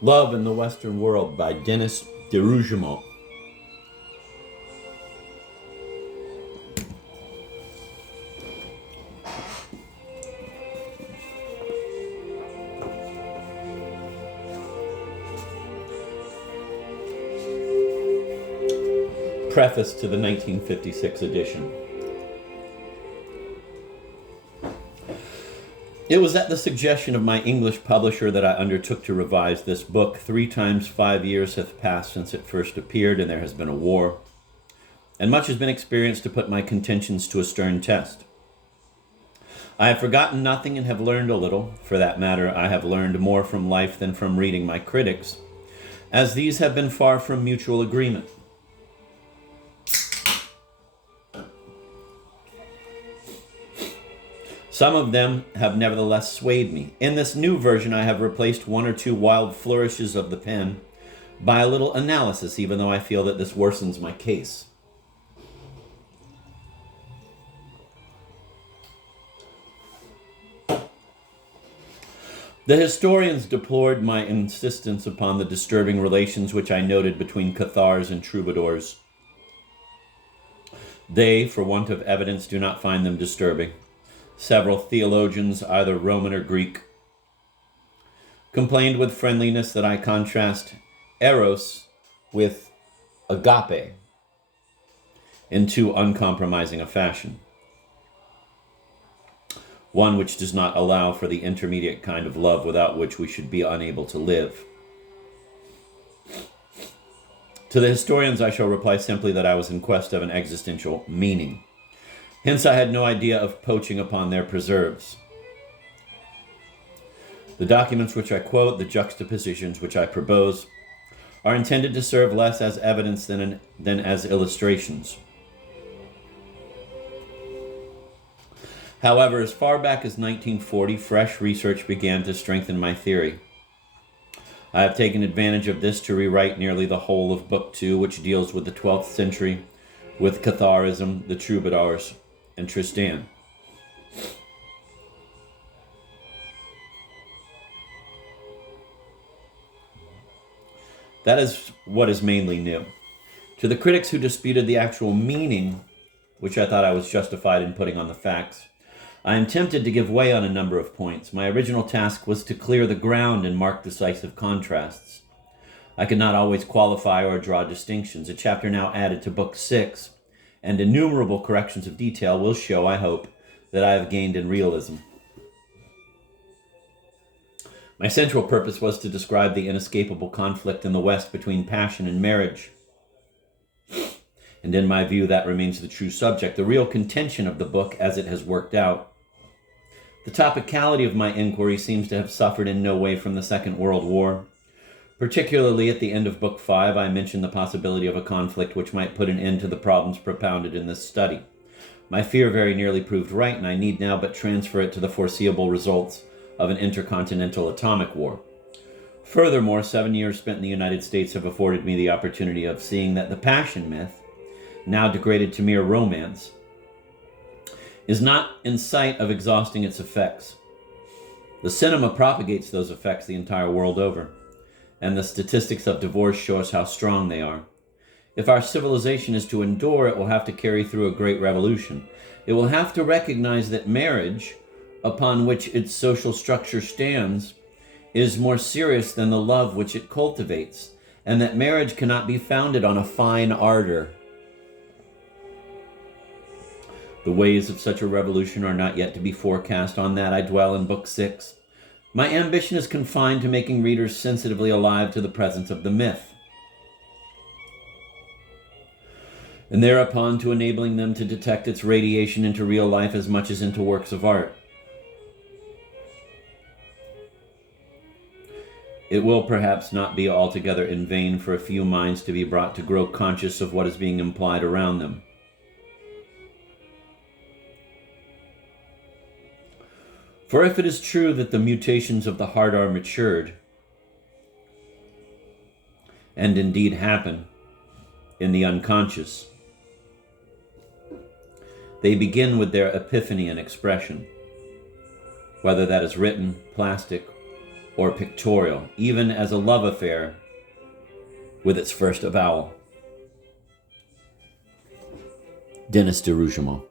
Love in the Western World by Denis de Rougemont. Preface to the 1956 edition. It was at the suggestion of my English publisher that I undertook to revise this book. 3 times 5 years have passed since it first appeared, and there has been a war, and much has been experienced to put my contentions to a stern test. I have forgotten nothing and have learned a little. For that matter, I have learned more from life than from reading my critics, as these have been far from mutual agreement. Some of them have nevertheless swayed me. In this new version, I have replaced 1 or 2 wild flourishes of the pen by a little analysis, even though I feel that this worsens my case. The historians deplored my insistence upon the disturbing relations which I noted between Cathars and troubadours. They, for want of evidence, do not find them disturbing. Several theologians, either Roman or Greek, complained with friendliness that I contrast eros with agape in too uncompromising a fashion, one which does not allow for the intermediate kind of love without which we should be unable to live. To the historians I shall reply simply that I was in quest of an existential meaning. Hence I had no idea of poaching upon their preserves. The documents which I quote, the juxtapositions which I propose, are intended to serve less as evidence than as illustrations. However, as far back as 1940, fresh research began to strengthen my theory. I have taken advantage of this to rewrite nearly the whole of Book 2, which deals with the 12th century, with Catharism, the troubadours, and Tristan. That is what is mainly new. To the critics who disputed the actual meaning, which I thought I was justified in putting on the facts, I am tempted to give way on a number of points. My original task was to clear the ground and mark decisive contrasts. I could not always qualify or draw distinctions. A chapter now added to Book 6 and innumerable corrections of detail will show, I hope, that I have gained in realism. My central purpose was to describe the inescapable conflict in the West between passion and marriage. And in my view, that remains the true subject, the real contention of the book as it has worked out. The topicality of my inquiry seems to have suffered in no way from the Second World War. Particularly at the end of Book 5, I mentioned the possibility of a conflict which might put an end to the problems propounded in this study. My fear very nearly proved right, and I need now but transfer it to the foreseeable results of an intercontinental atomic war. Furthermore, 7 years spent in the United States have afforded me the opportunity of seeing that the passion myth, now degraded to mere romance, is not in sight of exhausting its effects. The cinema propagates those effects the entire world over, and the statistics of divorce show us how strong they are. If our civilization is to endure, it will have to carry through a great revolution. It will have to recognize that marriage, upon which its social structure stands, is more serious than the love which it cultivates, and that marriage cannot be founded on a fine ardor. The ways of such a revolution are not yet to be forecast. On that I dwell in Book 6. My ambition is confined to making readers sensitively alive to the presence of the myth, and thereupon to enabling them to detect its radiation into real life as much as into works of art. It will perhaps not be altogether in vain for a few minds to be brought to grow conscious of what is being implied around them. For if it is true that the mutations of the heart are matured, and indeed happen in the unconscious, they begin with their epiphany and expression, whether that is written, plastic, or pictorial, even as a love affair with its first avowal. Denis de Rougemont.